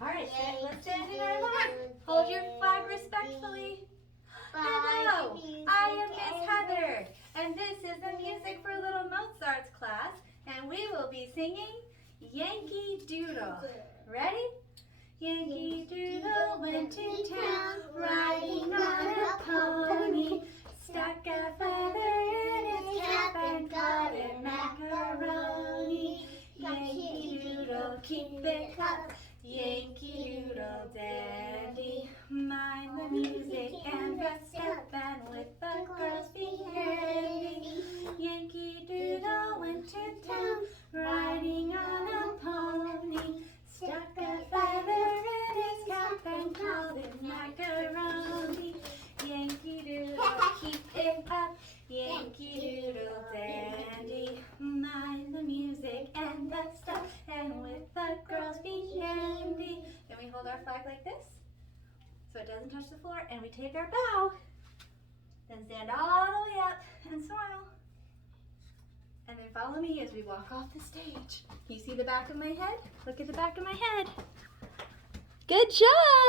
All right, let's stand in our line. Hold your flag respectfully. Hello, I am Miss Heather, and this is the music for little Mozarts class, and we will be singing Yankee Doodle. Ready? Yankee Doodle went to town, riding on a pony, stuck a feather in his cap and called it macaroni. Yankee Doodle, keep it up, Yankee Doodle dandy. Mind the music and the step, and with the girls be handy. Yankee Doodle went to town, riding on a pony, stuck a feather in his cap and called it macaroni. Yankee Doodle, keep it up, Yankee Doodle dandy. Mind the music and the stuff, and with the girls be handy. Then we hold our flag like this, so it doesn't touch the floor, and we take our bow. Then stand all the way up and smile. And then follow me as we walk off the stage. Can you see the back of my head? Look at the back of my head. Good job!